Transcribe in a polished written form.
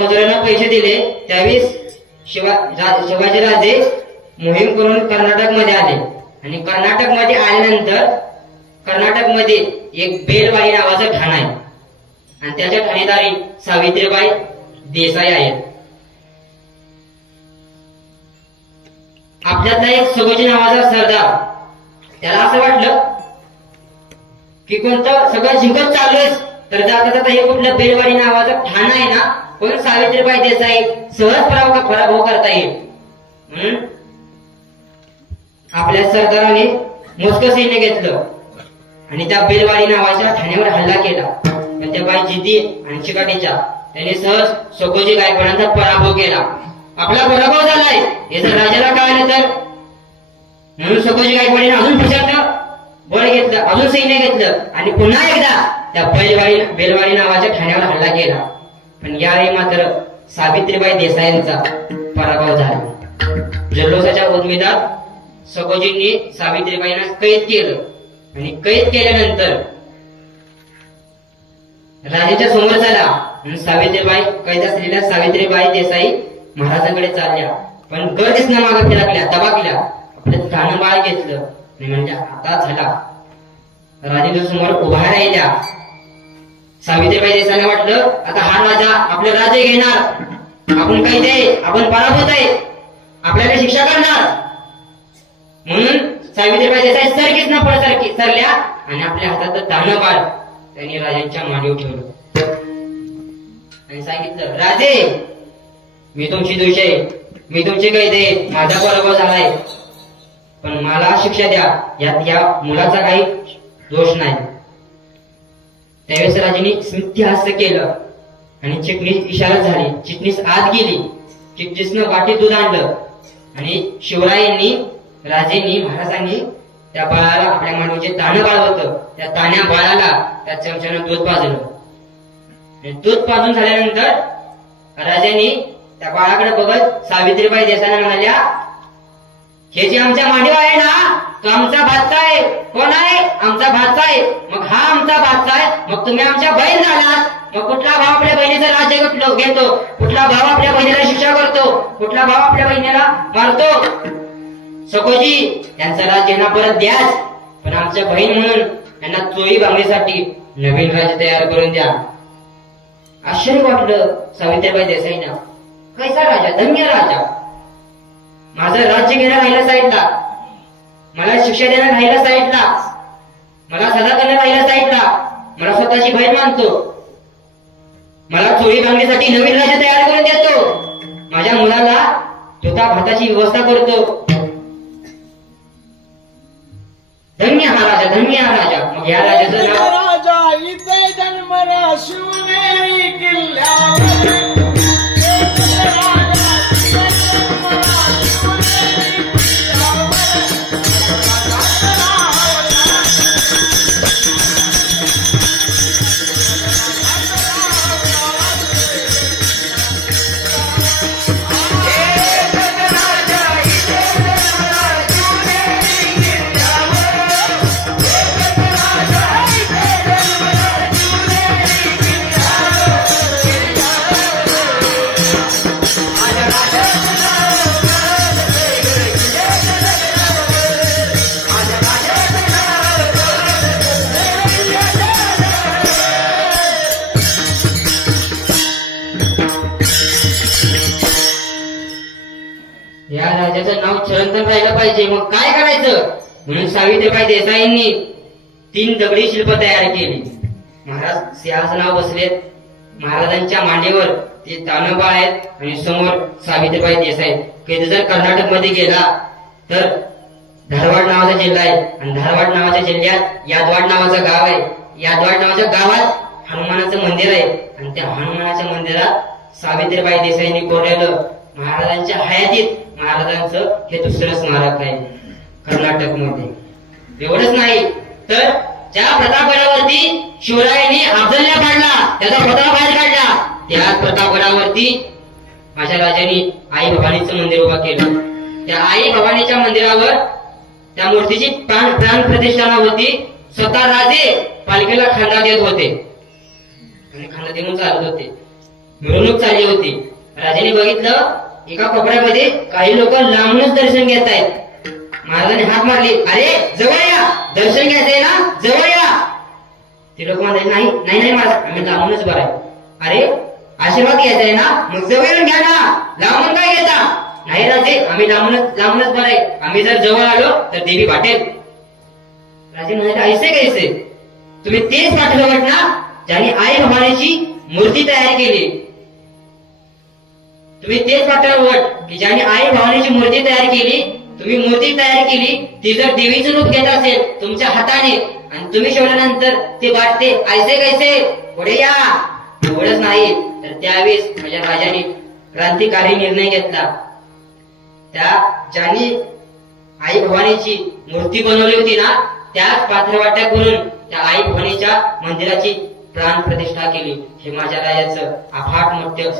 मजुरांना पैसे दिले त्यावेळेस शिवाजीराजे मोहीम करून कर्नाटकमध्ये आले आणि कर्नाटकमध्ये आल्यानंतर कर्नाटकमध्ये एक बेलवाडी नावाचा ठाणा आहे आणि त्याच्या ठाणेदारी सावित्रीबाई देसाई आहेत. आपल्यातला एक सगोजी नावाचा सरदार, त्याला असं वाटलं की कोणतं सगळं जिंकत चाललोय तर जाता जाता हे कुठलं बेलवाडी नावाचा ठाणा आहे ना, पण सावित्रीबाई देसाई सहज पराभव करता येईल म्हणून आपल्या सरदाराने मोजकं सैन्य घेतलं आणि त्या बेलवाडी नावाच्या ठाण्यावर हल्ला केला. पण त्या बाई जिद्दी आणि चिकाटीच्या त्याने सहज सगोजी गायकवाडांचा पराभव केला. आपला पराभव झालाय हे जर राजाला कळालं तर म्हणून सगोजी गायकवाडीने अजून प्रचंड बळ घेतलं, अजून सैन्य घेतलं आणि पुन्हा एकदा त्या बेलवाडी नावाच्या ठाण्यावर हल्ला केला. पण यावेळी मात्र सावित्रीबाई देसाईंचा पराभव झाला. जल्लोषाच्या उद्मिदात सगोजींनी सावित्रीबाईंना कैद केलं आणि कैद केल्यानंतर राजाच्या समोर झाला आणि सावित्रीबाई कैद असलेल्या सावित्रीबाई देसाई महाराजांकडे चालल्या. पण गर दिसणं मागं फिरकल्या, दबाकल्या, आपलं कान बाळ घेतलं आणि म्हणजे आता झाला. राजाच्या समोर उभा राहिल्या. सावित्रीबाई देसाईला वाटलं आता हा राजा आपलं राज्य घेणार, आपण काही दे, आपण पराभूत आहे, आपल्याला शिक्षा करणार. म्हणून सावित्रीबाई देसाई सरकीच ना पड सरल्या आणि आपल्या हातात दाणं बाळ त्यांनी राजांच्या मांडीवर ठेवलं आणि सांगितलं, राजे मी तुमची दोषी आहे, मी तुमची काही दे, माझा पराभव झालाय, पण मला शिक्षा द्या, यात या मुलाचा काही दोष नाही. त्यावेळेस राजांनी स्मितहास्य केलं आणि चिटणीस इशारा झाली. चिटणीस आत गेली. चिटणीसनं वाटीत दूध आणलं आणि शिवरायांनी राजेंनी महाराजांनी त्या बाळाला आपल्या मांडीचे ताणं बाळ होतं त्या ताण्या बाळाला त्या चमच्यानं दूध पाजलं. दूध पाजून झाल्यानंतर राजांनी त्या बाळाकडे बघत सावित्रीबाई देसाईंना म्हणाल्या, हे जे आमच्या मांडीवर आहे ना तो आमचा भाचा आहे. कोण आहे? आमचा भाचा आहे. मग हा आमचा भाचा आहे, मग तुम्ही आमच्या बहीण झालात. मग कुठला भाव आपल्या बहिणीचं राज्य घेतो, कुठला भाव आपल्या बहिणीला शिक्षा करतो, कुठला भाव आपल्या बहिणीला मारतो? सकोजी यांचं राज्य यांना परत द्याच, पण आमच्या बहीण म्हणून यांना चोळी बांगण्यासाठी नवीन राज्य तयार करून द्या. आश्चर्य वाटलं सावित्रीबाई देसाईंना. कैसा राजा, धन्य राजा, माझं राज्य घेणं राहिलं साईडला, मला शिक्षा देणं राहिलं साईडला, मला सजा करणं राहिलं साईडला, मला स्वतःची बहीण मानतो, मला चोळी बांधण्यासाठी नवीन राज्य तयार करून देतो, माझ्या मुलाला तुता भाताची व्यवस्था करतो. धन्य हा राजा, धन्य हा राजा. मग या राजाचं नाव राजा इथे जन्मला शिवनेरी किल्ल्यावर. या राजाचं नाव चिरंतन राहिलं पाहिजे. मग काय करायचं म्हणून सावित्रीबाई देसाईंनी 3 दगडी शिल्प तयार केली. महाराज सिंहासनावर बसलेत, महाराजांच्या मांडीवर ते तानबा आहेत आणि समोर सावित्रीबाई देसाई. कधी जर कर्नाटक मध्ये गेला तर धारवाड नावाचा जिल्हा आहे आणि धारवाड नावाच्या जिल्ह्यात यादवाड नावाचं गाव आहे. यादवाड नावाच्या गावात हनुमानाचं मंदिर आहे आणि त्या हनुमानाच्या मंदिरात सावित्रीबाई देसाईंनी कोरलेलं महाराजांच्या हयातीत महाराजांचं हे दुसरं स्मारक आहे कर्नाटक मध्ये. एवढंच नाही तर ज्या प्रतापगडावरती शिवरायांनी अफजलला पाडला, त्याचा प्रताप बाहेर काढला, त्याच प्रतापगडावरती माझ्या राजांनी आई भवानीचं मंदिर उभा केलं. त्या आई भवानीच्या मंदिरावर त्या मूर्तीची प्राण प्रतिष्ठाना होती. स्वतः राजे पालखीला खांदा देत होते आणि खांदा देऊन चालत होते. मिरवणूक चालली होती. राजाने बघितलं एका कोपऱ्यामध्ये काही लोक लांबूनच दर्शन घेत आहेत. महाराजांनी हात मारले, अरे जवळ या, दर्शन घ्यायचंय ना, जवळ या. ते लोक म्हणाले, नाही नाही नाही महाराज, आम्ही लांबूनच बरं आहे. अरे आशीर्वाद घ्यायचाय ना, मग जवळ येऊन घ्या ना, लांबून काय घेता? नाही राजे, आम्ही लांबूनच बरं आहे, आम्ही जर जवळ आलो तर देवी वाटेल. राजे म्हणाले, ऐसे कैसे? तुम्ही तेच पाठवलं ना ज्यांनी आई भवानीची मूर्ती तयार केली. तुम्ही तेच पाठवलं की ज्यांनी आई भवानीची मूर्ती तयार केली. तुम्ही मूर्ती तयार केली, ती जर देवीचं रूप घेत असेल तुमच्या हाताने आणि तुम्ही शेवल्यानंतर ते वाटते, ऐसे कैसे? पुढे या. एवढंच नाही तर त्यावेळेस माझ्या राजाने क्रांतिकारी निर्णय घेतला. त्या ज्यांनी आई भवानीची मूर्ती बनवली होती ना, त्याच पात्रवाट्या करून त्या आई भवानीच्या मंदिराची प्राण प्रतिष्ठा केली. हे माझ्या राजाचं अफाट मोठं